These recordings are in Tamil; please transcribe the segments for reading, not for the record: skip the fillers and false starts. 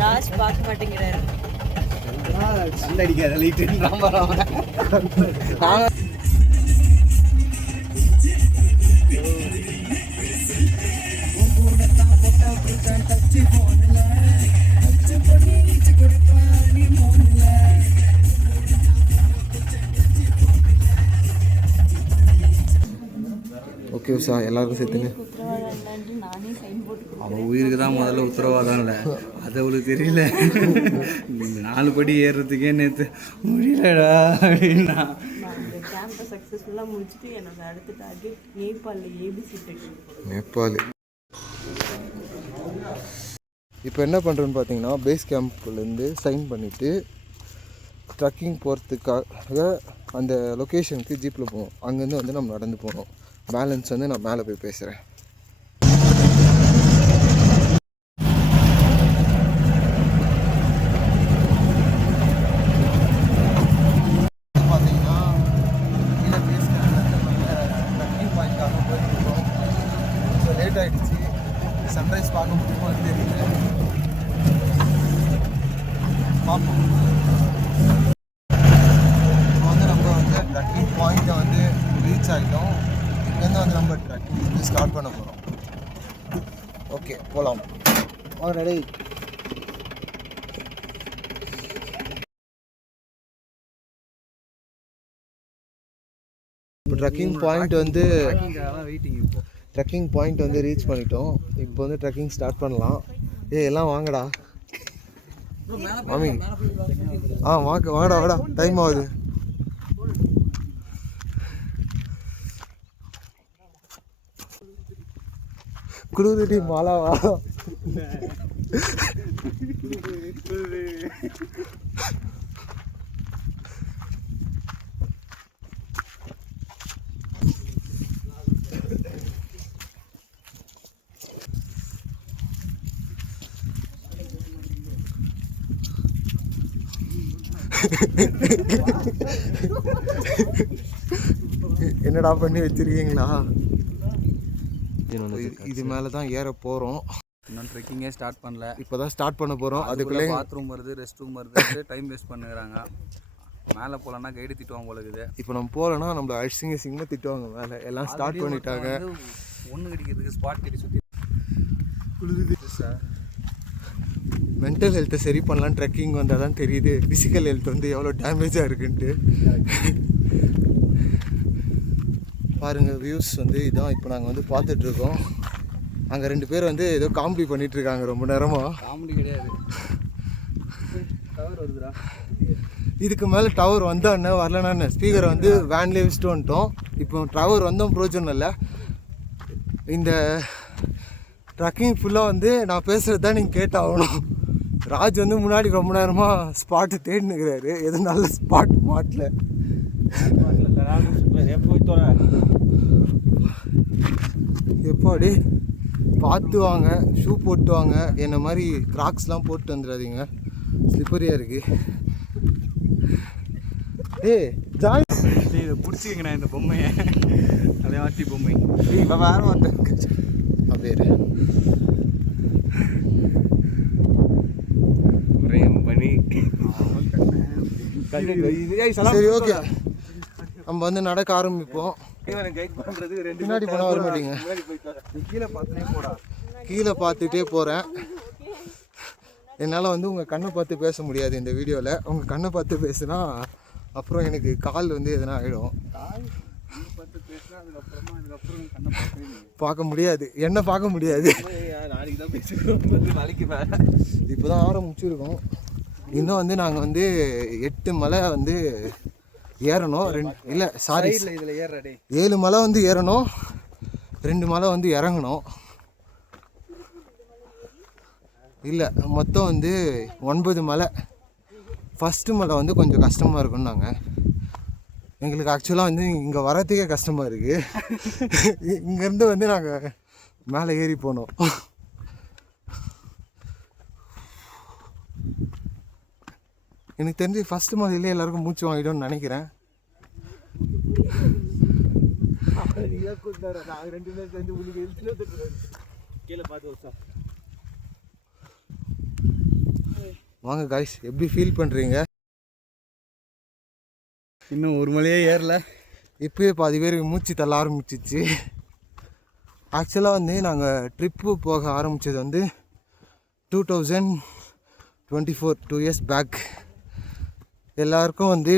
ராஜ் பார்க்க மாட்டேங்கிறாரு. அடிக்காத ஓகே உஷா, எல்லாருக்கும் சேர்த்துங்க. அவள் உயிருக்கு தான் முதல்ல உத்தரவாதம் இல்லை, அது அவளுக்கு தெரியல. 4 படி ஏறுறதுக்கே நேற்று முடியலடா அப்படின்னா. சக்ஸஸ்ஃபுல்லாக முடிச்சுட்டு என்னோட அடுத்த டார்கெட் நேபாளில் ஏபிசி நேபாள். இப்போ என்ன பண்ணுறோன்னு பார்த்தீங்கன்னா, பேஸ் கேம்ப்லேருந்து சைன் பண்ணிவிட்டு ட்ரக்கிங் போகிறதுக்காக அந்த லொக்கேஷனுக்கு ஜீப்பில் போவோம். அங்கேருந்து வந்து நம்ம நடந்து போகணும். பேலன்ஸ் வந்து நான் மேலே போய் பேசுகிறேன். பார்த்தீங்கன்னா கீழே பேஸ் ட்ரக்கிங் பாயிண்ட்காக போயிருக்கோம். கொஞ்சம் லேட் ஆகிடுச்சு. சன்ரைஸ் பார்க்க முடியுமான்னு தெரியல, பார்ப்போம். இப்போ வந்து நம்ம வந்து ட்ரக்கிங் பாயிண்ட்டை வந்து ரீச் ஆகிட்டோம். இங்கேருந்து வந்து நம்ம ட்ரக்கிங் வந்து ஸ்டார்ட் பண்ண போகிறோம். ஓகே, போகலாம். ரெடி. இப்போ ட்ரக்கிங் பாயிண்ட் வந்து ரீச் பண்ணிட்டோம். இப்போ வந்து ட்ரக்கிங் ஸ்டார்ட் பண்ணலாம். எல்லாம் வாங்கடா மாமி. வாங்கடா டைம் ஆகுது. குடுதி மாலாவா? என்னடா பண்ணி வச்சிருக்கீங்களா? இது மேலே தான் ஏற போகிறோம். இன்னும் ட்ரெக்கிங்கே ஸ்டார்ட் பண்ணல, இப்போ தான் ஸ்டார்ட் பண்ண போகிறோம். அதுக்குள்ளே பாத்ரூம் வருது, ரெஸ்ட் ரூம் வருது, டைம் வேஸ்ட் பண்ணுறாங்க. மேலே போகலன்னா கைடு திட்டுவாங்க போல இருக்குது. இப்போ நம்ம போகலன்னா நம்மளை அடிச்சிங்க திட்டுவாங்க. மேலே எல்லாம் ஸ்டார்ட் பண்ணிட்டாங்க. ஒன்று கடிக்கிறதுக்கு ஸ்பாட் கட்டி சுற்றி சார். மென்டல் ஹெல்த்தை சரி பண்ணலாம். ட்ரெக்கிங் வந்தால் தான் தெரியுது ஃபிசிக்கல் ஹெல்த் வந்து எவ்வளோ டேமேஜாக இருக்குன்ட்டு. பாருங்கள், வியூஸ் வந்து இதான் இப்போ நாங்கள் வந்து பார்த்துட்ருக்கோம். அங்கே 2 பேர் வந்து ஏதோ காமெடி பண்ணிகிட்ருக்காங்க ரொம்ப நேரமாக. காமெடி கிடையாது, டவர் வருதுடா. இதுக்கு மேலே டவர் வந்தானே வரலண்ணே ஸ்பீக்கரை வந்து வேன்லேயே வச்சுட்டு வந்துட்டோம். இப்போ டவர் வந்தோம் பிரோஜனம் இல்லை. இந்த ட்ரக்கிங் ஃபுல்லாக வந்து நான் பேசுகிறது தான் நீங்கள் கேட்டாகணும். ராஜ் வந்து முன்னாடி ரொம்ப நேரமாக ஸ்பாட்டு தேடினுக்கிறாரு. எதுவும் நல்ல ஸ்பாட் மாட்டல. எப்போடி பார்த்து வாங்க, ஷூ போட்டு வாங்க. என்ன மாதிரி கிராக்ஸ்லாம் போட்டு வந்துடாதீங்க, ஸ்லிப்பரியாக இருக்குது. ஜாய் இதை பிடிச்சிக்கங்கண்ணா இந்த பொம்மையை. அதே வாட்டி பொம்மை இப்போ வேறு வந்து அப்படியே பண்ணி. சரி, ஓகே, நம்ம வந்து நடக்க ஆரம்பிப்போம். பின்னாடி போனால் வர மாட்டீங்க. கீழே பார்த்துட்டே போகிறேன். என்னால் வந்து உங்கள் கண்ணை பார்த்து பேச முடியாது இந்த வீடியோவில். உங்கள் கண்ணை பார்த்து பேசுனா அப்புறம் எனக்கு கால் வந்து எதனா ஆகிடும். பார்க்க முடியாது, என்ன பார்க்க முடியாது. இப்போ தான் ஆரம்பிச்சிருக்கோம். இன்னும் வந்து நாங்கள் வந்து 8 மலை வந்து ஏறணும். இல்லை சாரி, இதில் ஏறடே 7 மலை வந்து ஏறணும், 2 மலை வந்து இறங்கணும். இல்லை மொத்தம் வந்து 9 மலை. ஃபஸ்ட்டு மலை வந்து கொஞ்சம் கஷ்டமாக இருக்குன்னாங்க. எங்களுக்கு ஆக்சுவலாக வந்து இங்கே வரத்துக்கே கஷ்டமாக இருக்குது. இங்கேருந்து வந்து நாங்கள் மேலே ஏறி போனோம். எனக்கு தெரிஞ்சு ஃபஸ்ட்டு மலையிலே எல்லாருக்கும் மூச்சு வாங்கிடும்னு நினைக்கிறேன். வாங்க காய்ஸ், எப்படி ஃபீல் பண்ணுறீங்க? இன்னும் ஒரு மலையே ஏறல, இப்போயே பாதி பேருக்கு மூச்சு தள்ள ஆரம்பிச்சிச்சு. ஆக்சுவலாக வந்து நாங்கள் ட்ரிப்பு போக ஆரம்பித்தது வந்து 2024, 2 இயர்ஸ் பேக். எல்லாருக்கும் வந்து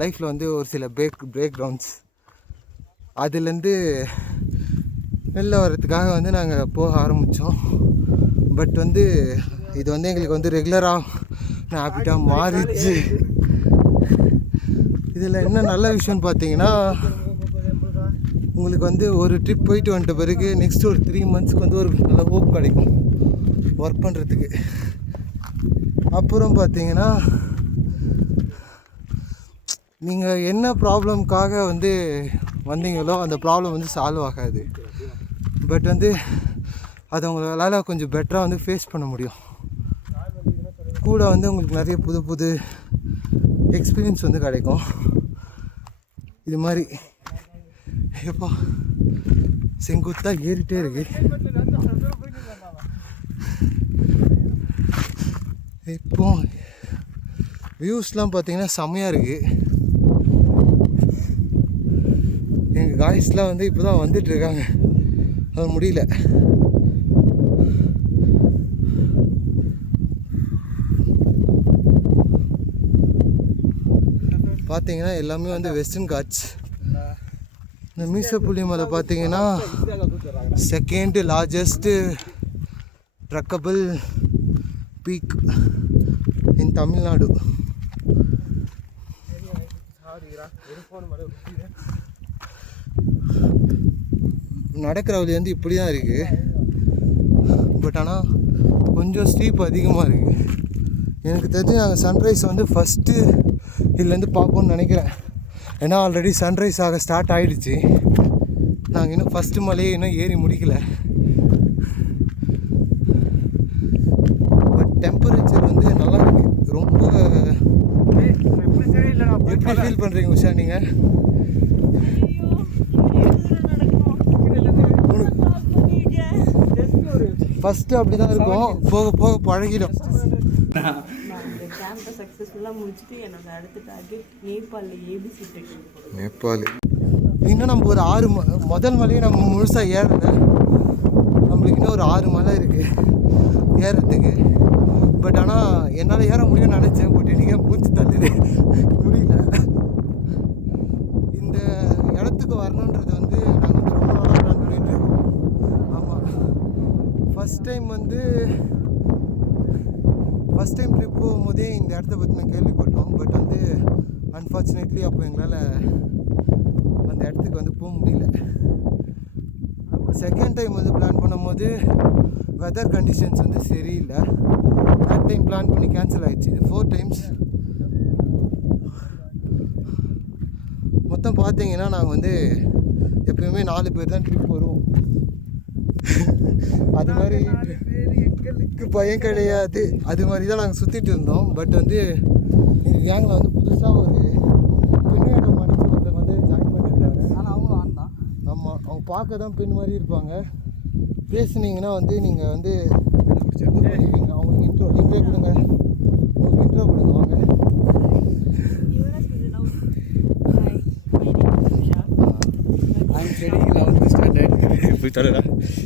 லைஃப்பில் வந்து ஒரு சில பிரேக் டவுன்ஸ், அதுலேருந்து வெளில வர்றதுக்காக வந்து நாங்கள் போக ஆரம்பித்தோம். பட் வந்து இது வந்து எங்களுக்கு வந்து ரெகுலராக ஹேபிட்டாக மாறிடுச்சு. இதில் என்ன நல்ல விஷயம்னு பார்த்தீங்கன்னா, உங்களுக்கு வந்து ஒரு ட்ரிப் போயிட்டு வந்துட்ட பிறகு நெக்ஸ்ட் ஒரு 3 மந்த்ஸ்க்கு வந்து ஒரு நல்ல ஹோப் கிடைக்கும் ஒர்க் பண்ணுறதுக்கு. அப்புறம் பார்த்தீங்கன்னா, நீங்கள் என்ன ப்ராப்ளம்காக வந்து வந்தீங்களோ அந்த ப்ராப்ளம் வந்து சால்வ் ஆகாது. பட் வந்து அதை உங்களால் கொஞ்சம் பெட்டராக வந்து ஃபேஸ் பண்ண முடியும். கூட வந்து உங்களுக்கு நிறைய புது புது எக்ஸ்பீரியன்ஸ் வந்து கிடைக்கும். இது மாதிரி எப்போ செங்குத்தாக ஏறிட்டே இருக்கு. இப்போ வியூஸ்லாம் பார்த்தீங்கன்னா செம்மையாக இருக்குது. எங்கள் காய்ஸ்லாம் வந்து இப்போ தான் வந்துட்டுருக்காங்க, அது முடியல. பார்த்தீங்கன்னா எல்லாமே வந்து வெஸ்டர்ன் காட்ஸ். இந்த மீசப்புலி மலை பார்த்தீங்கன்னா second largest ட்ரக்கபிள் peak in Tamil Nadu. நடக்கிற வழி வந்து இப்படி தான் இருக்குது. பட் ஆனால் கொஞ்சம் ஸ்டீப் அதிகமாக இருக்குது. எனக்கு தெரிஞ்சு நாங்கள் சன்ரைஸ் வந்து ஃபஸ்ட்டு இதுலேருந்து பார்ப்போம்னு நினைக்கிறேன். ஏன்னா ஆல்ரெடி சன்ரைஸ் ஆக ஸ்டார்ட் ஆகிடுச்சு. நாங்கள் இன்னும் ஃபஸ்ட்டு மலையே இன்னும் ஏறி முடிக்கல. பட் டெம்பரேச்சர் வந்து நல்லா இருக்குது. ரொம்ப எப்படி ஃபீல் பண்ணுறீங்க உஷா நீங்கள்? ஃபஸ்ட்டு அப்படி தான் இருக்கும், போக போக பழகிடும். இந்த கேம்பை சக்ஸஸ்ஃபுல்லாக முடிச்சுட்டு என்னோட அடுத்த டார்கெட் நேபாளில் ஏபிசி ட்ரெக்கிங். நேபாள் இன்னும் நம்ம ஒரு 6 முதல் மலையை நம்ம முழுசாக ஏறலை. நம்மளுக்கு இன்னும் ஒரு 6 மலை இருக்குது ஏறுறதுக்கு. பட் ஆனால் என்னால் ஏற முடியும்னு நினச்சேன். பட் இன்றைக்கி மூச்சு தள்ளுது, முடியல. இந்த இடத்துக்கு வரணுன்றது வந்து நாங்கள் வந்து ரொம்ப நாளாக பிளான் பண்ணிட்டு இருக்கோம். ஆமாம், ஃபஸ்ட் டைம் ட்ரிப் போகும்போதே இந்த இடத்த பற்றி நான் கேள்விப்பட்டோம். பட் வந்து அன்ஃபார்ச்சுனேட்லி அப்போ எங்களால் அந்த இடத்துக்கு வந்து போக முடியல. செகண்ட் டைம் வந்து பிளான் பண்ணும்போது வெதர் கண்டிஷன்ஸ் வந்து சரியில்லை. தேர்ட் டைம் பிளான் பண்ணி கேன்சல் ஆகிடுச்சு. இது 4 டைம்ஸ். மொத்தம் பார்த்தீங்கன்னா நாங்கள் வந்து எப்பயுமே 4 பேர் தான் ட்ரிப் வருவோம். அது மாதிரி எங்களுக்கு பயம் கிடையாது. அது மாதிரி தான் நாங்கள் சுற்றிட்டு இருந்தோம். பட் வந்து எங்கள் கேங்கில் வந்து புதுசாக ஒரு பெண்ணியோட மனசு ஒருத்தர் வந்து ஜாயின் பண்ணியிருக்காங்க. ஆனால் அவங்களும் ஆன் தான். ஆமாம், அவங்க பார்க்க தான் பெண் மாதிரி இருப்பாங்க. பேசுனீங்கன்னா வந்து நீங்கள் வந்து பண்ணிருக்கீங்க. அவங்களுக்கு இன்ட்ரோ நீங்களே கொடுங்க, உங்களுக்கு இன்ட்ரோ கொடுங்க. வாங்க.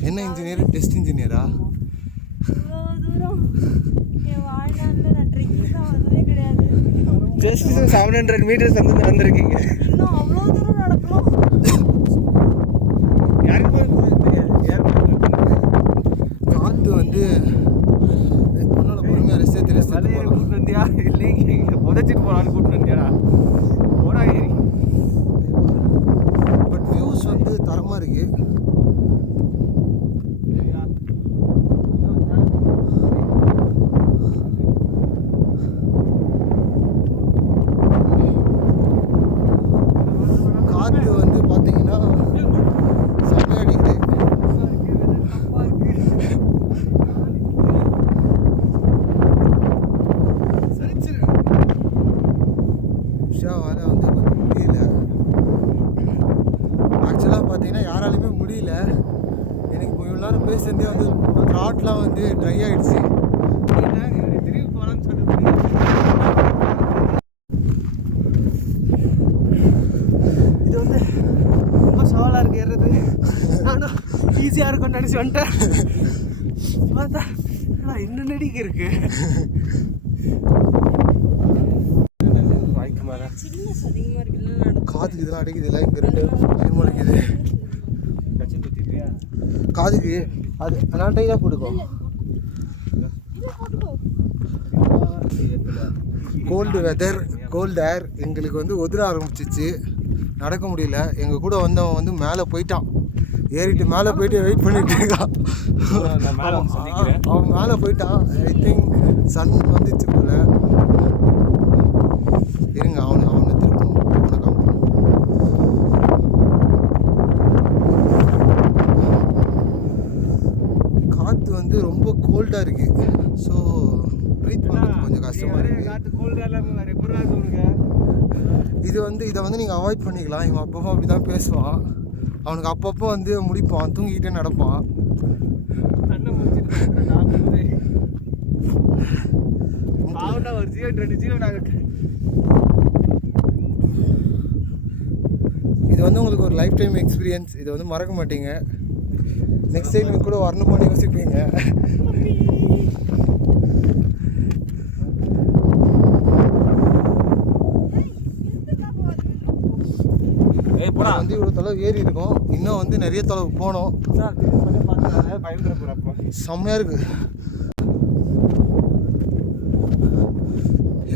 என்ன இன்ஜினியர்? டெஸ்ட் இன்ஜினியரா? ஜஸ்ட் 700 மீட்டர்ஸ் வந்து நடந்துருக்கீங்க. காற்று வந்து பொறுமையாக ரெஸ்ட் எடுத்து இல்லைங்க புதைச்சிட்டு போனாலும் உஷாவால் வந்து கொஞ்சம் முடியல. ஆக்சுவலாக பார்த்தீங்கன்னா யாராலையுமே முடியல. எனக்கு இப்போ இவ்வளோ நேரம் பேசுறதே வந்து த்ராட்லாம் வந்து ட்ரை ஆகிடுச்சு. திரும்பி போகலான்னு சொல்லிட்டு இது வந்து ரொம்ப சவாலாக இருக்குது ஏறுறது. நானும் ஈஸியாக இருக்கும்னு நினச்சி வந்துட்டேன். பார்த்தா இன்னும் நடிக்க இருக்கு. வாய்க்கு மேலே காதுக்கு இதெல்லாம் அடைக்குது இல்லை, இங்கே 2 முளைக்குது காதுக்கு. அது அதனால டைட்டாக போட்டுக்கோ. கோல்டு வெதர், கோல்டு ஏர் எங்களுக்கு வந்து ஒதுர ஆரம்பிச்சிச்சு. நடக்க முடியல. எங்கள் கூட வந்தவன் வந்து மேலே போயிட்டான். ஏறிட்டு மேலே போயிட்டு வெயிட் பண்ணிட்டு இருக்கான். அவன் மேலே போயிட்டான். ஐ திங்க் சன் வந்துச்சு போல. இருங்க அவனை திருப்போம். காற்று வந்து ரொம்ப கோல்டாக இருக்குது. ஸோ ப்ரீத் பண்ணுறது கொஞ்சம் கஷ்டமாக இருக்குது. இதை வந்து நீங்கள் அவாய்ட் பண்ணிக்கலாம். இவன் அப்பப்போ அப்படி தான் பேசுவான். அவனுக்கு அப்பப்போ வந்து முடிப்பான், தூங்கிக்கிட்டே நடப்பான். இது வந்து உங்களுக்கு ஒரு லைஃப் டைம் எக்ஸ்பீரியன்ஸ். இதை வந்து மறக்க மாட்டீங்க. நெக்ஸ்ட் டைம் கூட வரணுமான்னு யோசிப்பீங்க. வந்து இவ்வளோ தொலைவு ஏறி இருக்கோம். இன்னும் வந்து நிறைய தொலைவு போனோம். செம்மையாக இருக்கு.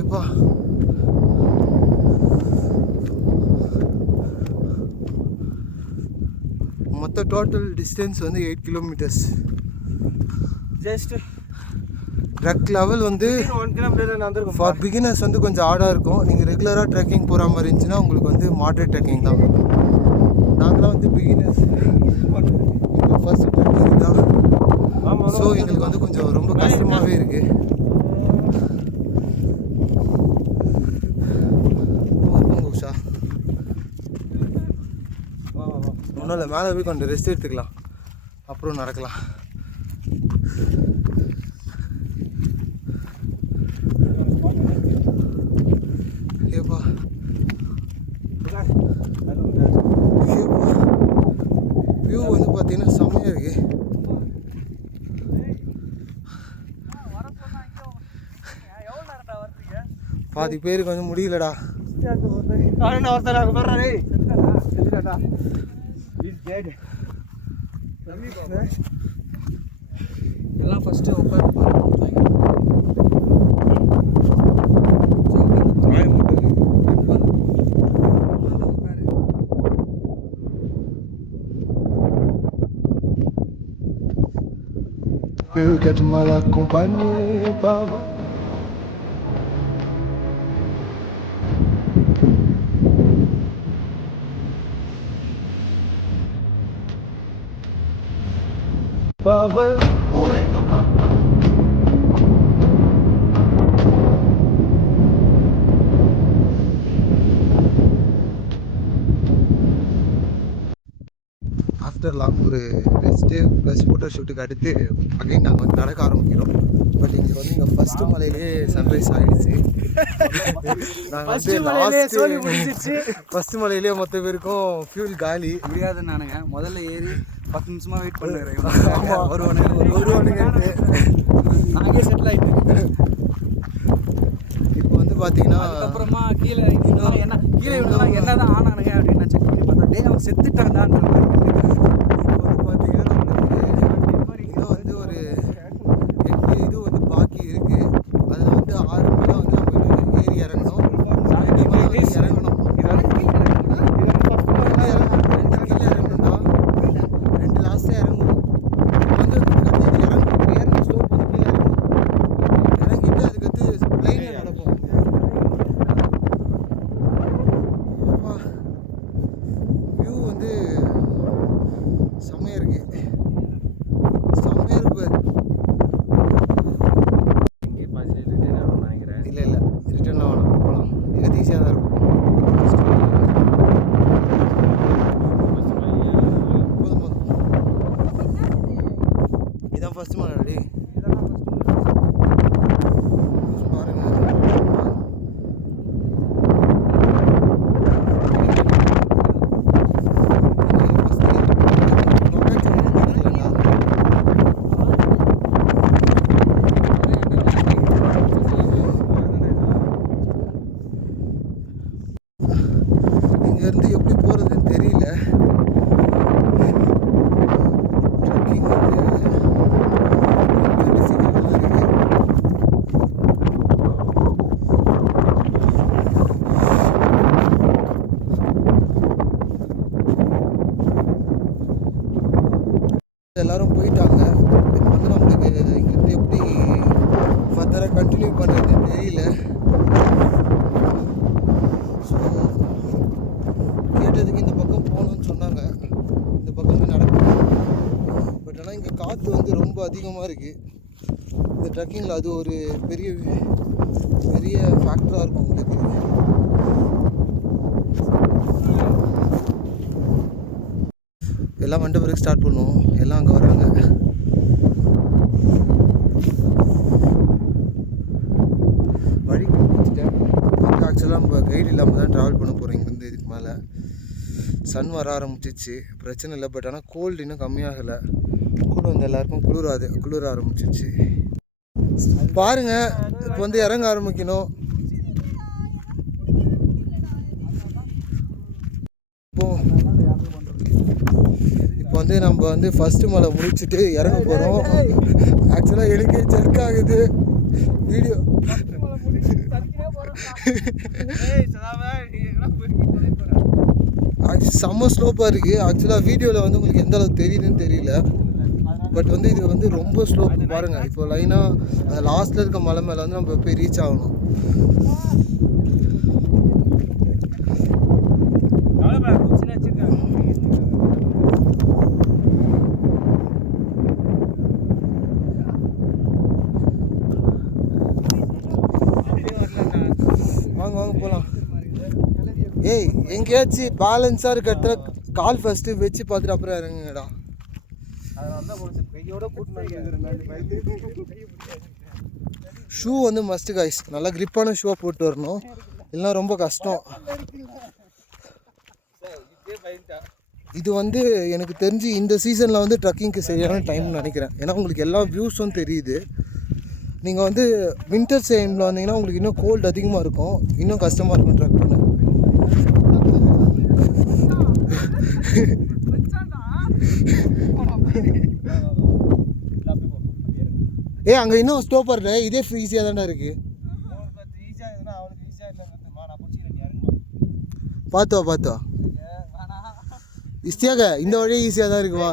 ஏப்பா மொத்த டோட்டல் டிஸ்டன்ஸ் வந்து 8 கிலோமீட்டர்ஸ். ஜஸ்ட் ட்ரக் லெவல் வந்து 1 கிலோமீட்டர் ஃபார் பிகினர்ஸ் வந்து கொஞ்சம் ஆடாக இருக்கும். நீங்கள் ரெகுலராக ட்ரெக்கிங் போகிற மாதிரி இருந்துச்சுன்னா உங்களுக்கு வந்து மாடரேட் ட்ரெக்கிங் தான். நாங்களாம் வந்து பிகினர்ஸ், எங்களுக்கு ஃபர்ஸ்ட் ட்ரெக்கிங் தான். ஸோ எங்களுக்கு வந்து கொஞ்சம் ரொம்ப கஷ்டமாகவே இருக்குது. உஷா ஒன்றும் இல்லை, மேலே போய் கொஞ்சம் ரெஸ்ட் எடுத்துக்கலாம், அப்புறம் நடக்கலாம். வியூ வந்து பார்த்தீங்கன்னா செம்மையாக இருக்கு. பாதி பேருக்கு வந்து முடியலடா. எல்லாம் ஃபஸ்ட்டு உட்காந்து Eu quero mal acompanhar, pava. Pava. After long ஒரு ரெஸ்ட்டு ப்ளஸ் ஃபோட்டோ ஷூட்டுக்கு அடுத்து அகைன் நாங்கள் வந்து நடக்க ஆரம்பிக்கிறோம். பட் இங்கே வந்து இங்கே ஃபஸ்ட்டு மலையிலே சன்ரைஸ் ஆகிடுச்சு. நாங்கள் வந்து ஃபஸ்ட்டு மலையிலே மொத்த பேருக்கும் ஃபியூல் காலி. முடியாது. நானுங்க முதல்ல ஏறி 10 நிமிஷமாக வெயிட் பண்ணுறேன். வருவானுங்க நாங்கே செட்டில் ஆகிட்டு. இப்போ வந்து பார்த்தீங்கன்னா அதுக்கப்புறமா கீழே என்ன கீழே இவங்கெல்லாம் என்ன தான் ஆனானுங்க அப்படின்னு நான் செக் பண்ணி பார்த்தேன். டே அவன் செத்துட்டான்டான்ற மாதிரி. இப்போ வந்து பார்த்தீங்கன்னா நம்மளுக்கு இன்னும் வந்து ஒரு 8 இது வந்து பாக்கி இருக்குது. அதில் வந்து 6 மலை வந்து நம்ம ஏறி இறங்கணும். 2 மலை வந்து இறங்கணும். 2 கீழே இறங்கணும்டா. 2 லாஸ்ட்டாக இறங்கணும். வந்து இறங்கணும். ஏறின ஸ்லோப் வந்து கீழே இறங்கணும். இறங்கிட்டு அதுக்கடுத்து பிளைனில் நடக்கும். வியூ வந்து எல்லோரும் போயிட்டாங்க. இப்போ வந்து நம்மளுக்கு இங்கேருந்து எப்படி ஃபர்தராக கண்டினியூ பண்ணுறதுன்னு தெரியல. ஸோ கேட்டதுக்கு இந்த பக்கம் போகணுன்னு சொன்னாங்க. இந்த பக்கமே நடக்கும். பட் ஆனால் இங்கே காற்று வந்து ரொம்ப அதிகமாக இருக்குது. இந்த ட்ரக்கிங்கில் அது ஒரு பெரிய ஃபேக்டராக இருக்கும் உங்களுக்கு. எல்லாம் வந்துட்ட பிறகு ஸ்டார்ட் பண்ணுவோம். எல்லாம் அங்கே வராங்க. வழி கண்டுபிடிச்சிட்டேன். வந்து ஆக்சுவலாக நம்ம கைடு இல்லாமல் தான் ட்ராவல் பண்ண போகிறோம் இங்கேருந்து. இதுக்கு மேலே சன் வர ஆரம்பிச்சிச்சு, பிரச்சனை இல்லை. பட் ஆனால் கோல்டு இன்னும் கம்மியாகலை. கூட வந்து எல்லாருக்கும் குளிர ஆரம்பிச்சிச்சு. பாருங்கள், இப்போ வந்து இறங்க ஆரம்பிக்கணும். இப்போ வந்து நம்ம வந்து ஃபஸ்ட்டு மலை முடிச்சுட்டு இறங்க போகிறோம். ஆக்சுவலாக எனக்கே ஜர்க் ஆகுது வீடியோ. செம்ம ஸ்லோப்பாக இருக்குது. ஆக்சுவலாக வீடியோவில் வந்து உங்களுக்கு எந்த அளவுக்கு தெரியுதுன்னு தெரியல. பட் வந்து இது வந்து ரொம்ப ஸ்லோப்பு பாருங்கள். இப்போ லைனாக அந்த லாஸ்ட்டில் இருக்க மலை மேலே வந்து நம்ம போய் ரீச் ஆகணும். வாங்க போகலாம். ஏய், எங்கேயாச்சும் பேலன்ஸாக இருக்கிற கால் ஃபஸ்ட்டு வச்சு பார்த்துட்டு அப்புறம் இறங்குங்கடா. ஷூ வந்து மஸ்ட் கைஸ். நல்லா கிரிப்பான ஷூவாக போட்டு வரணும், இல்லைனா ரொம்ப கஷ்டம். இது வந்து எனக்கு தெரிஞ்சு இந்த சீசனில் வந்து ட்ரக்கிங்க்கு சரியான டைம்னு நினைக்கிறேன். ஏன்னா உங்களுக்கு எல்லா வியூஸும் தெரியுது. நீங்கள் வந்து வின்டர் டைமில் வந்தீங்கன்னா உங்களுக்கு இன்னும் கோல்டு அதிகமாக இருக்கும், இன்னும் கஷ்டமாக இருக்கும் ட்ரக் பண்ண. அங்கே இன்னும் ஸ்டோப்பர் இதே ஈஸியாக தானே இருக்குது. பார்த்தோ இஸ்தியாக இந்த வழியே ஈஸியாக தான் இருக்குவா.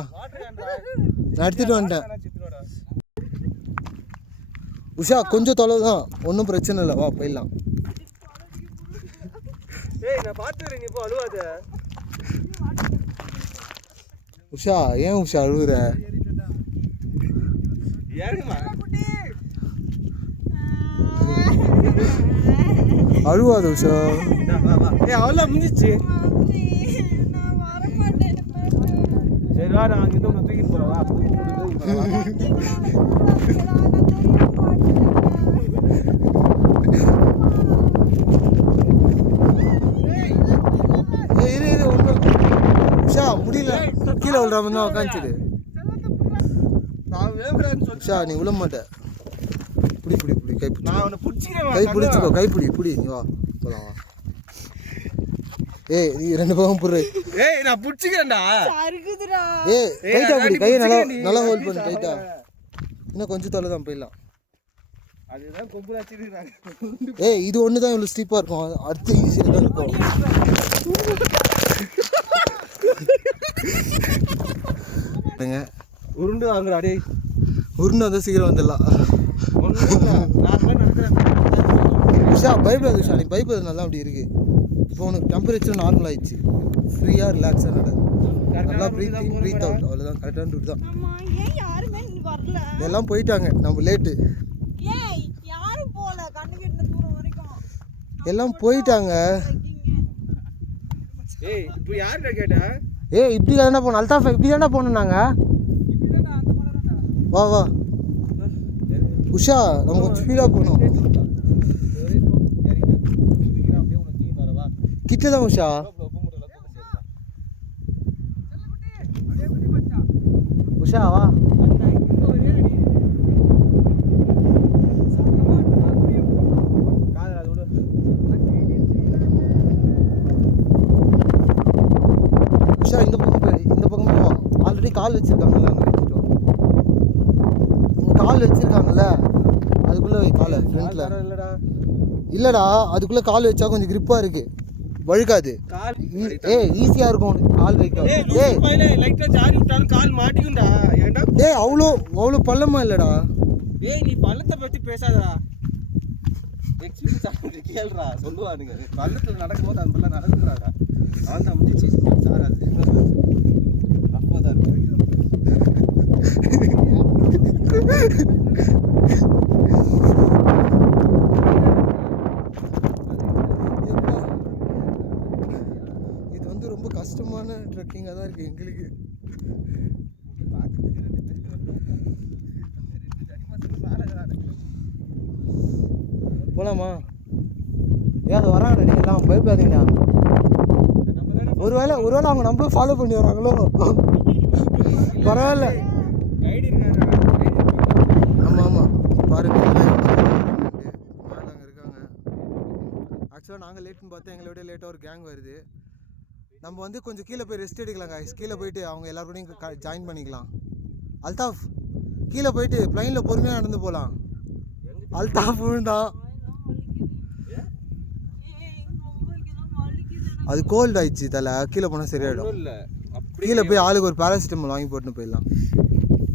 நான் எடுத்துகிட்டு வந்துட்டேன். உஷா கொஞ்சம் தொலைவு தான், ஒன்றும் பிரச்சனை இல்லை, வா போயிடலாம். உஷா ஏன் உஷா அழுகுற? அழுவாத உஷா. அவ்வளோ முடிஞ்சிச்சு. சரி வா, நான் அங்கிட்ட உன்னை தூக்கிட்டு போறவா. உஷா முடியல, கீழே விழுறாம தான் உக்காந்துச்சிடு. உஷா நீ விழ மாட்ட. புடி கை பிடிச்சிக்கோ, கை பிடி நீ வா போலாம் வா. ஏய் நீ ரெண்டு பக்கம் புடுற. ஏய் நான் பிடிச்சிக்கிறேன்டா. சறுக்குதுடா. ஏய் டைட்டா பிடி, கையை நல்லா ஹோல்ட் பண்ணு டைட்டா. இன்னும் கொஞ்சம் தொலை தான் போயிடலாம். அதுதான் கொம்புல வச்சிருக்காங்க. ஏய் இது ஒன்று தான் இவ்வளோ ஸ்டீப்பாக இருக்கும், அடுத்து ஈஸியாக தான் இருக்கும். உருண்டு வாங்குறா டேய். உருண்டு வந்து சீக்கிரம் வந்துடலாம். உஷா பயப்படாது உஷா, நீ பயப்படாது, நல்லா அப்படி இருக்குது. இப்போ உனக்கு டெம்பரேச்சர் நார்மல் ஆயிடுச்சு. ஃப்ரீயாக ரிலாக்ஸாக நட, நல்லா ப்ரீத் அவுட், அவ்வளோதான். கரெக்டான ரூட் தான். எல்லாம் போயிட்டாங்க, நம்ம லேட்டு. எல்லாம் போயிட்டாங்க. ஏய் இப்போ யார்கிட்ட கேட்டா? ஏய் இப்படி தானே போகணும், அல்தாஃபா இப்படி தானே போகணும். நாங்கள் வா உஷா, நம்ம கொஞ்சம் ஸ்பீடாக போகணும். கிட்ட தான் உஷா. உஷா வா. உஷா இந்த பக்கமே வா. ஆல்ரெடி கால் வச்சிருக்காங்கல்ல, அங்கே வச்சுட்டு கால் வச்சிருக்காங்கல்ல, அதுக்குள்ளே வை காலை ஃப்ரண்ட்டில். இல்லைடா, அதுக்குள்ளே கால் வச்சா கொஞ்சம் கிரிப்பாக இருக்குது. வழுக்காது. ஈஸியாக இருக்கும் உனக்கு கால் வைக்க. லைட்டா ஜாரி விட்டாலும் கால் மாட்டிக்கும்டா. ஏன்டா அவ்வளோ பள்ளமா இல்லைடா. நீ பள்ளத்தை பத்தி பேசாதடா. எக்ஸ்பீரியன்ஸ் கேள்றா சொல்லுவானுங்க. பள்ளத்தில் நடக்கும்போது அந்த பள்ளம் நடக்குறாடா. அவன் தான் முடிச்சு சார் அது அப்போதான் இருக்கும். இது வந்து ரொம்ப கஷ்டமான ட்ரெக்கிங்காக தான் இருக்குது எங்களுக்கு. போலாமா? ஏன் அது வராங்கடா, நீங்கள் எல்லாம் பயப்படாதீங்கடா. ஒருவேளை அவங்க நம்மளும் ஃபாலோ பண்ணி வராங்களோ? பரவாயில்ல. ஆமாம் பாருங்க மேலே அங்கே இருக்காங்க. ஆக்சுவலாக நாங்கள் லேட்டுன்னு பார்த்தா எங்களை விட லேட்டாக ஒரு கேங் வருது. நம்ம வந்து கொஞ்சம் கீழே போய் ரெஸ்ட் எடுக்கலாம் காய்ஸ். கீழே போயிட்டு அவங்க எல்லாரோடையும் ஜாயின் பண்ணிக்கலாம். அல்தாஃப் கீழே போயிட்டு ப்ளைனில் பொறுமையாக நடந்து போகலாம். அல்தாஃப் விழுந்தான். அது கோல்டு ஆயிடுச்சு தலை. கீழே போனால் சரியாயிடும். கீழே போய் ஆளுக்கு ஒரு பேராசிட்டமால் வாங்கி போட்டுன்னு போயிடலாம்.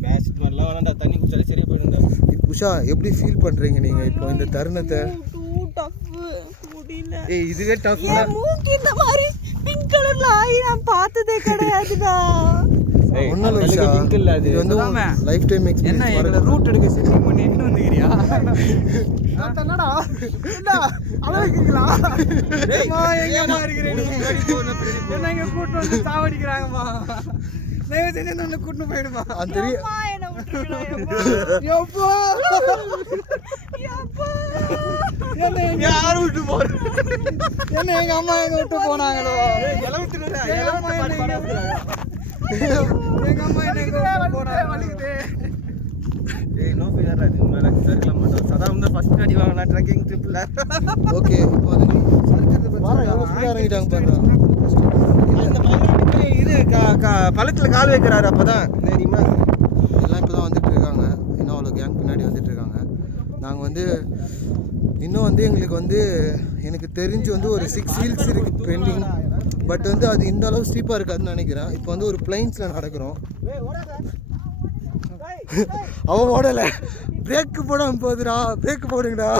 பேராசிட்டமால்லாம் வேணாம்டா, தண்ணி குடிச்சாலே சரியா போயிடுங்க. உஷா எப்படி ஃபீல் பண்ணுறீங்க நீங்கள் இப்போ இந்த தருணத்தை? இதுவே டஃப். இந்த மாதிரி பிங்க் கலர்ல ஆயி நான் பார்த்ததே கிடையாதுடா. ஒன்றும் இல்லை உஷா, இது வந்து லைஃப் டைம் எக்ஸ்பீரியன்ஸ். எங்களை ரூட் எடுக்க செட்டிங் பண்ணி இன்னும் வந்துக்கிறியா? என்னடா என்ன அழகுங்களா? எங்கம்மா இருக்கிறேன்? என்ன இங்கே கூட்டு வந்து சாவடிக்கிறாங்கம்மா. தயவு செஞ்சு என்ன கூட்டு போயிடுமா? அந்த தெரியும். யாரு விட்டு போறேன்? என்ன எங்க அம்மா எங்க விட்டு போனாங்களோ? எங்க அம்மா என்ன போனாங்க? ஏய் நோ ஃபியர் அது மேல சர்க்கல மாட்டோம். சதாம் தான் ஃபர்ஸ்ட் அடி வாங்கலாம் ட்ரெக்கிங் ட்ரிப்ல. ஓகே இப்போ வந்து வார எவ்வளோ ஃப்ரீயாக இறங்கிட்டாங்க பாருங்க. அந்த மலையில இது பழத்துல கால் வைக்கிறாரு. அப்பதான் தெரியுமா? எல்லாம் இப்போ தான் வந்துட்டு இருக்காங்க. இன்னும் அவ்வளோ கேங் பின்னாடி வந்துட்டு இருக்காங்க. நாங்கள் வந்து இன்னும் வந்து எங்களுக்கு வந்து எனக்கு தெரிஞ்சு வந்து ஒரு 6 ஹில்ஸ் இருக்குது பெண்டிங். பட் வந்து அது இந்த அளவு ஸ்டீப்பாக இருக்காதுன்னு நினைக்கிறேன். இப்போ வந்து ஒரு பிளைன்ஸில் நடக்கிறோம். அவன் ஓடலை. பிரேக் போடாமல் போகுதுடா. பிரேக் போடுங்கடா.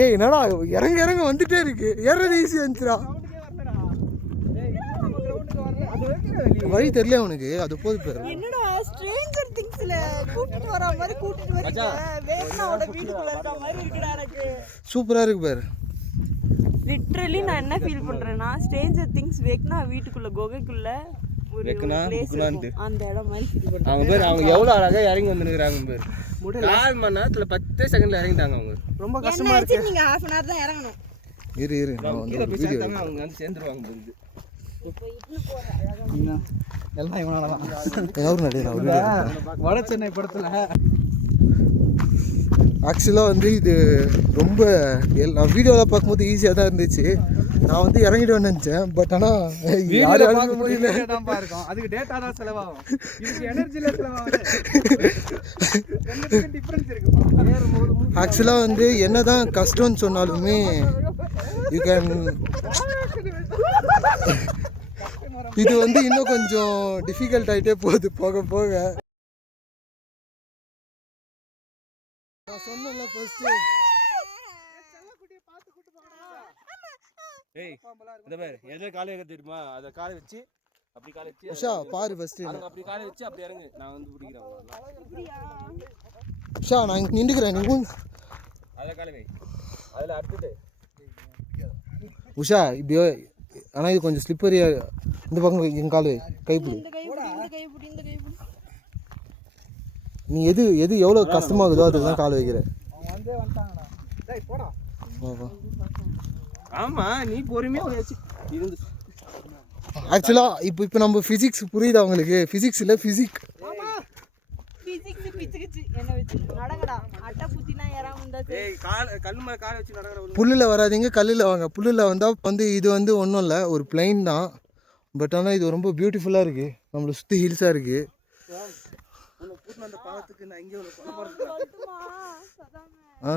ஏய் என்னடா இறங்க வந்துட்டே இருக்கு. ஏறது ஈஸியாக இருந்துச்சுடா. வழி தெரியல உனக்கு. அது போது பேர் என்னடா ஸ்ட்ரேஞ்சர் திங்ஸ்ல கூட்டிட்டு வர மாதிரி கூட்டிட்டு வரீங்க. வேகனாவோட வீட்டுக்குள்ள இருக்க மாதிரி இருக்குடா எனக்கு. சூப்பராக இருக்கு பேர். லிட்டரலி நான் என்ன ஃபீல் பண்றேன்னா ஸ்ட்ரேஞ்சர் திங்ஸ் வேக்னா வீட்டுக்குள்ள குகைக்குள்ள ஒரு place இருக்கும். அந்த இடம் மாதிரி ஃபீல் பண்றேன். அவங்க பேர் அவங்க எவ்வளவு அழகா இறங்கி வந்துருக்காங்க பேர். 4 மணி நேரத்துல 10 செகண்ட்ல இறங்கிட்டாங்க அவங்க. ரொம்ப கஷ்டமா இருக்கு. நீங்க half an hour தான் இறங்கணும். இரு நான் வந்து ஒரு வீடியோ அவங்க வந்து சேர்ந்துருவாங்க போகுது. எல்லாம் இவனாலதான். எவ்வளோ நடிகர் வட சென்னை படத்துல ஆக்சுவலாக வந்து இது ரொம்ப நான் வீடியோவில் பார்க்கும்போது ஈஸியாக தான் இருந்துச்சு. நான் வந்து இறங்கிடுவேன்னு நினச்சேன். பட் ஆனால் யாரும் முடியல. அதுக்கு டேட்டா தான் செலவாகும். இதுக்கு எனர்ஜியில் செலவாகும். டிஃபரன்ஸ் இருக்குப்பா. ஆக்சுவலாக வந்து என்ன தான் கஷ்டம்னு சொன்னாலுமே யூ கேன் இது வந்து இன்னும் கொஞ்சம் டிஃபிகல்ட் ஆகிட்டே போகுது போக போக. நான் சொன்னேன்ல ஃபர்ஸ்ட். ஏய் இந்த பாரு எதுல காலை வைக்க தெரியுமா? அத காலை வச்சு அப்படி காலை வச்சு உஷா பாரு ஃபர்ஸ்ட். அப்படி காலை வச்சு அப்படி இறங்கு. நான் வந்து பிடிக்கிறேன். உஷா நான் இங்க நின்னுக்கிறேன். நீ அத காலை வை. அதுல அடுத்து உஷா இப்படியோ. ஆனால் இது கொஞ்சம் ஸ்லிப்பரியாக. இந்த பக்கம் என் கால் கைப்பிடி. நீ எது எவ்வளோ கஷ்டமாகுதோ அதுக்கு தான் கால் வைக்கிற. ஆமா நீ பொறுமையா வச்சு இருந்து. ஆக்சுவலாக இப்போ நம்ம ஃபிசிக்ஸ் புரியுது அவங்களுக்கு. ஃபிசிக்ஸ் இல்லை ஃபிசிக். புல்லில் வராதிங்க, கல்லில் வாங்க. புல்லில் வந்தால் வந்து இது வந்து ஒன்றும் இல்லை, ஒரு பிளைன் தான். பட் ஆனால் இது ரொம்ப பியூட்டிஃபுல்லாக இருக்குது. நம்மளை சுற்றி ஹில்ஸாக இருக்குது. ஆ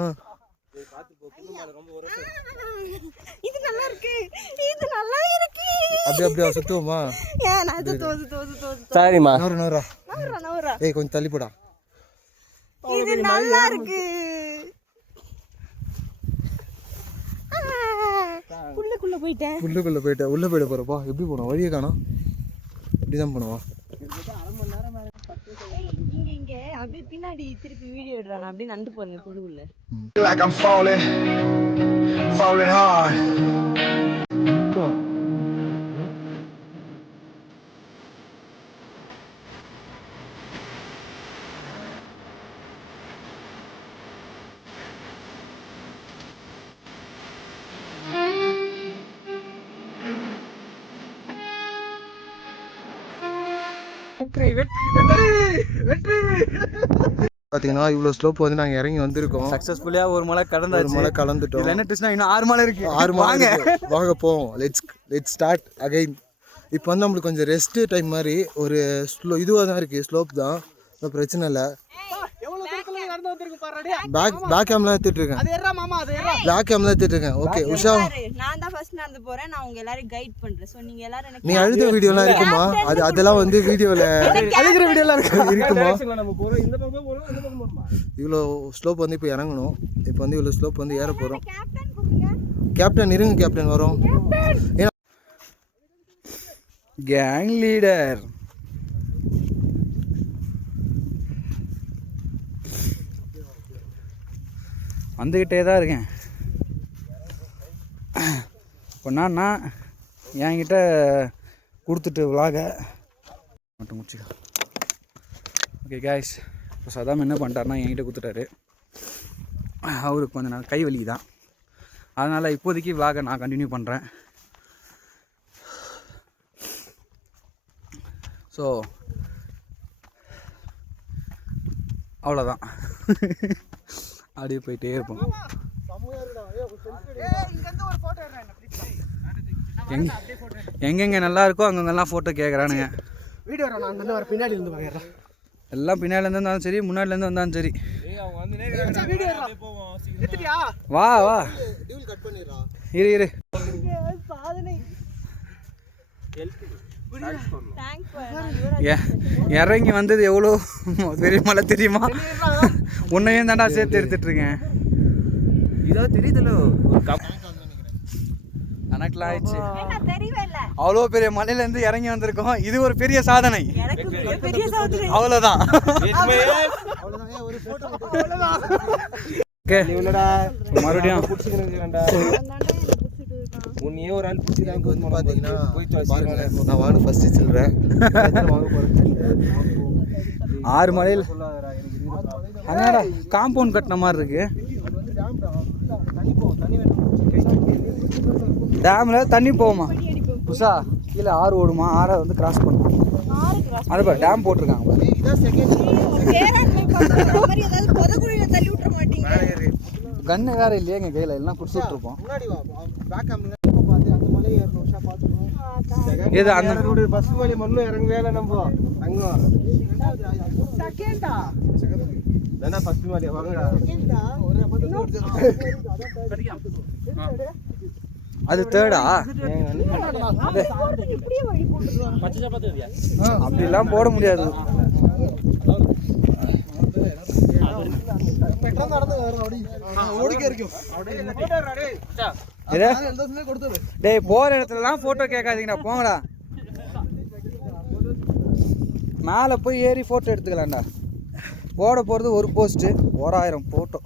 இது நல்லா இருக்கு, இது நல்லா இருக்கு. அப்படியே சுத்துவோமா? ஏன் நான் தோது சரிம்மா. நவரா. ஏய் கொஞ்சம் தள்ளி போடா. இது நல்லா இருக்கு. உள்ளுக்குள்ள போயிட்டேன். உள்ள போயிட போறப்பா. எப்படி போனோம்? வழியே காணோம். இப்படிதான் போனவா? இங்க அப்படியே பின்னாடி திருப்பி வீடியோ எடுறான். அப்படியே நண்டு போறேன் குழுவுல. Like I'm falling hard. பாத்தீங்கன்னா இவ்வளவு ஸ்லோப் வந்து நாங்க இறங்கி வந்திருக்கோம். சக்ஸஸ்ஃபுல்லா ஒரு மலை கடந்தாச்சு. மலை கலந்துட்டோம். இதுல என்ன ட்விஸ்ட்னா இன்னும் 6 மலை இருக்கு. 6 மலை வாங்க போவோம். Let's start again. இப்போ வந்து நம்மளுக்கு கொஞ்சம் ரெஸ்ட் டைம் மாதிரி ஒரு இதுவாக தான் இருக்குது. ஸ்லோப் தான், பிரச்சனை இல்லை. பேக் கேம்லாம் எடுத்துட்டு இருக்கேன். பேக் கேம்லாம் எடுத்துட்டு இருக்கேன். ஓகே உஷா, நான் தான் ஃபர்ஸ்ட் நடந்து போறேன். நான் உங்க எல்லாரும் கைட் பண்றேன். சோ நீங்க எல்லாரும் எனக்கு நீ அழுத வீடியோலாம் இருக்குமா? அதெல்லாம் வந்து வீடியோல அழுகிற வீடியோலாம் இருக்குமா? இவ்வளோ ஸ்லோப் வந்து இப்போ இறங்கணும். இப்போ வந்து இவ்வளோ ஸ்லோப் வந்து ஏற போகிறோம். கேப்டன் இருங்க, கேப்டன் வரோம். கேங் லீடர் வந்துக்கிட்டே தான் இருக்கேன். இப்போ நான் என்கிட்ட கொடுத்துட்டு விலாக மட்டும் முடிச்சுக்க. ஓகே காய்ஸ், இப்போ சதாம் என்ன பண்ணிட்டாருன்னா என்கிட்ட கொடுத்துட்டாரு. அவருக்கு கொஞ்சம் நான் கை வலி தான், அதனால் இப்போதைக்கு விலாகை நான் கண்டினியூ பண்ணுறேன். ஸோ அவ்வளோதான். அப்படியே போயிட்டே இருப்போம். எங்கெங்க நல்லா இருக்கோ அங்கங்கெல்லாம் ஃபோட்டோ கேட்குறானுங்க. வீடியோ நான் வர பின்னாடி இருந்து வாங்கிடுறேன். எல்லாம் பின்னாடிலேருந்து இருந்தாலும் சரி, முன்னாடிலேருந்து வந்தாலும் சரி. வா வா, இரு இறங்கி வந்தது எவ்வளோ பெரிய மலை தெரியுமா? உன்னையும் தாண்டா சேர்த்து எடுத்துட்டு இருக்கேன். இதோ தெரியுதுல, கணக்கில் ஆயிடுச்சு. அவ்வளோ பெரிய மலையிலேருந்து இறங்கி வந்திருக்கோம். இது ஒரு பெரிய சாதனை. அவ்வளோதான். ஓகே, மறுபடியும் உன்னையே ஒரு ஆள் பிடிச்சிருக்காங்க வந்து பார்த்தீங்கன்னா பாருங்க. நான் வாங்க ஃபர்ஸ்ட் சொல்கிறேன். 6 மலையில் அண்ணா காம்பவுண்ட் கட்டின மாதிரி இருக்கு. டேமில் தண்ணி போகுமா புதுசா? கீழே ஆறு ஓடுமா? ஆறை வந்து கிராஸ் பண்ணுமா? அது பாரு, டேம் போட்டிருக்காங்க. கன்று வேற இல்லையே எங்கள் கையில், எல்லாம் குடிச்சுட்டு இருப்போம். இது அந்த ஃபர்ஸ்ட் மலை மண்ணும் இறங்க வேலை நம்ம அங்க தானே ஃபர்ஸ்ட் மலை வாங்கடா. அது தேர்டா? அப்படிலாம் போட முடியாது. டேய், போற இடத்துலலாம் போட்டோ கேட்காதீங்கடா, போங்கடா. மேலே போய் ஏறி போட்டோ எடுத்துக்கலாம்டா. போட போகிறது ஒரு போஸ்ட்டு 1000 போட்டோ.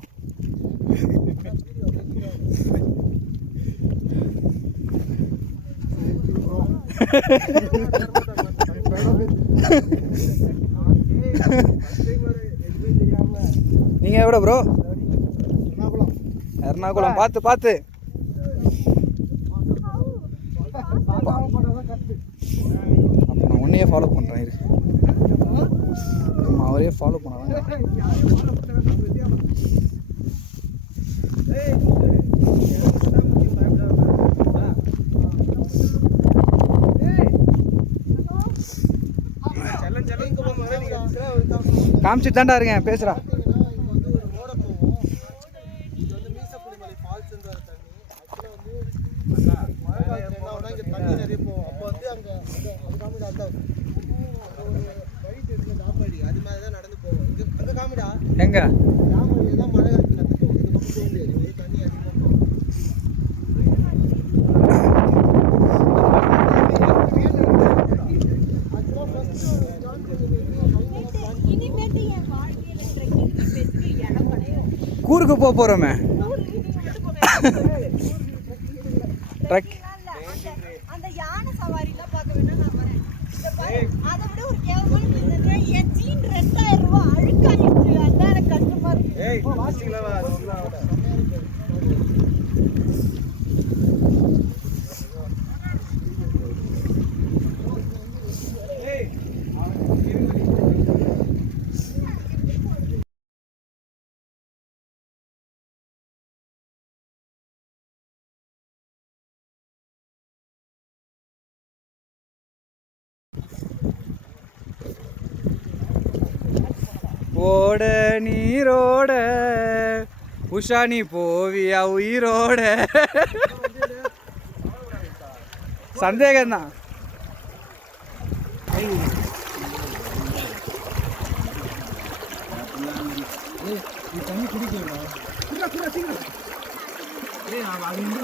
நீங்க எவ்வளோ ப்ரோ? எர்ணாகுளம். பார்த்து அப்போ நான் உன்னையே ஃபாலோ பண்ணுறேன். இரு, நம்ம அவரே ஃபாலோ பண்ணலாம். காமிச்சிட்டு தாண்டா இருக்கேன், பேசுகிறா. சேர்ந்து வர தண்ணி ஆக்சுவலாக வந்து மழை காலத்தில் என்ன ஆகும்னா இங்கே தண்ணி நிறைய போகும். அப்போ வந்து அங்கே அது காமிடா அந்த ஒரு வழி தெரியுது தாம்படி அது மாதிரி தான் நடந்து போவோம். இது அங்கே காமிடா எங்க தாம்படி தான் மழை காலத்தில் நடந்து போகும். இது பக்கம் போக முடியாது, ஒரு தண்ணி அதிகமாக போகும். இனிமேட்டு என் வாழ்க்கையில ட்ரெக்கிங் பேசுக்கு இடம் கிடையாது. கூருக்கு போகிறோமே ட்ரக் அந்த யானை சவாரிலாம் பார்க்க வேணா நான் வரேன். இந்த பாரு, அதை விட ஒரு கேவலமான பிசினஸ். என் ஜீன் 2000 ரூபாய் அழுக்காயிடுச்சு. அதான் எனக்கு கஷ்டமா இருக்கு. ஓட நீரோட உஷா நீ போவியா உயிரோட சந்தேகம்தான். தண்ணி குடிக்கலாம்.